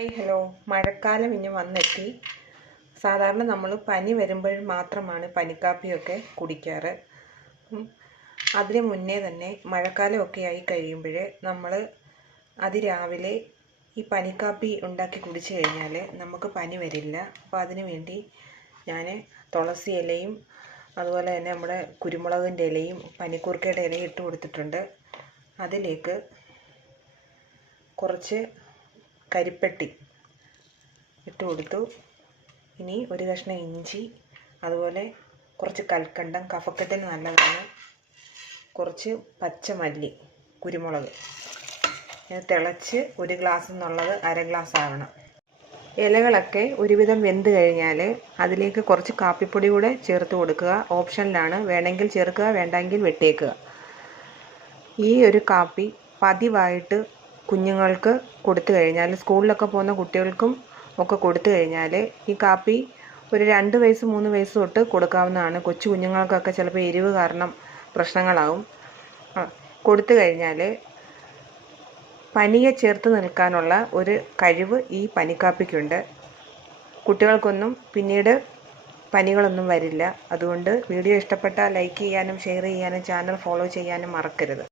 Hi hello. മഴക്കാലം ഇനി വന്നെത്തി. സാധാരണ നമ്മൾ പനി വരുമ്പോൾ മാത്രമാണ് പനിക്കാപ്പിയൊക്കെ കുടിക്കാറ്. അതിന് മുന്നേ തന്നെ മഴക്കാലമൊക്കെ ആയി കഴിയുമ്പോൾ നമ്മൾ അതിരാവിലെ ഈ പനിക്കാപ്പി ഉണ്ടാക്കി കുടിച്ചു കഴിഞ്ഞാൽ നമുക്ക് പനി വരില്ല. അപ്പോൾ അതിന് വേണ്ടി ഞാൻ തുളസി ഇലയും അതുപോലെ തന്നെ നമ്മുടെ കുരുമുളകിന്റെ ഇലയും പനിക്കൂർക്കയുടെ ഇലയും ഇട്ട് കൊടുത്തിട്ടുണ്ട്. അതിലേക്ക് കുറച്ച് കരിപ്പെട്ടി ഇട്ട് കൊടുത്തു. ഇനി ഒരു കഷ്ണം ഇഞ്ചി അതുപോലെ കുറച്ച് കൽക്കണ്ടം കഫക്കെട്ടിന് നല്ലതാണ്. കുറച്ച് പച്ചമല്ലി കുരുമുളക്. തിളച്ച് ഒരു ഗ്ലാസ് എന്നുള്ളത് അര ഗ്ലാസ് ആവണം. ഇലകളൊക്കെ ഒരുവിധം വെന്ത് കഴിഞ്ഞാൽ അതിലേക്ക് കുറച്ച് കാപ്പിപ്പൊടി കൂടെ ചേർത്ത് കൊടുക്കുക. ഓപ്ഷനിലാണ്. വേണമെങ്കിൽ ചേർക്കുക വേണ്ടെങ്കിൽ വെട്ടിയേക്കുക ഈ ഒരു കാപ്പി പതിവായിട്ട് കുഞ്ഞുങ്ങൾക്ക് കൊടുത്തു കഴിഞ്ഞാൽ സ്കൂളിലൊക്കെ പോകുന്ന കുട്ടികൾക്കും ഒക്കെ കൊടുത്തു കഴിഞ്ഞാൽ ഈ കാപ്പി ഒരു രണ്ട് വയസ്സ് മൂന്ന് വയസ്സ് തൊട്ട് കൊടുക്കാവുന്നതാണ്. കൊച്ചു കുഞ്ഞുങ്ങൾക്കൊക്കെ ചിലപ്പോൾ എരിവ് കാരണം പ്രശ്നങ്ങളാവും. കൊടുത്തു കഴിഞ്ഞാൽ പനിയെ ചേർത്ത് നിൽക്കാനുള്ള ഒരു കഴിവ് ഈ പനിക്കാപ്പിക്കുണ്ട്. കുട്ടികൾക്കൊന്നും പിന്നീട് പനികളൊന്നും വരില്ല. അതുകൊണ്ട് വീഡിയോ ഇഷ്ടപ്പെട്ടാൽ ലൈക്ക് ചെയ്യാനും ഷെയർ ചെയ്യാനും ചാനൽ ഫോളോ ചെയ്യാനും മറക്കരുത്.